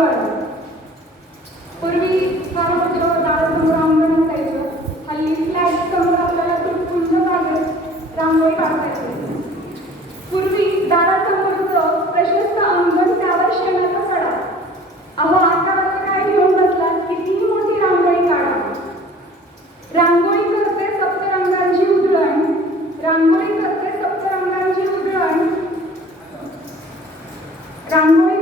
अंगण. पूर्वी फार मोठं दारासमोर अंगण असायचं. हल्ली फ्लॅट समोर आपल्याला तुटपुंज जागेत रांगोळी काढता येते. पूर्वी दारासमोरचं प्रशस्त अंगण, त्यावर शेणाचा सडा. अहो आता काय घेऊन बसलात, कितीही मोठी रांगोळी काढा. रांगोळी करते सप्तरंगांची उधळण. रांगोळी करते सप्तरंगांची उधळण. रांगोळी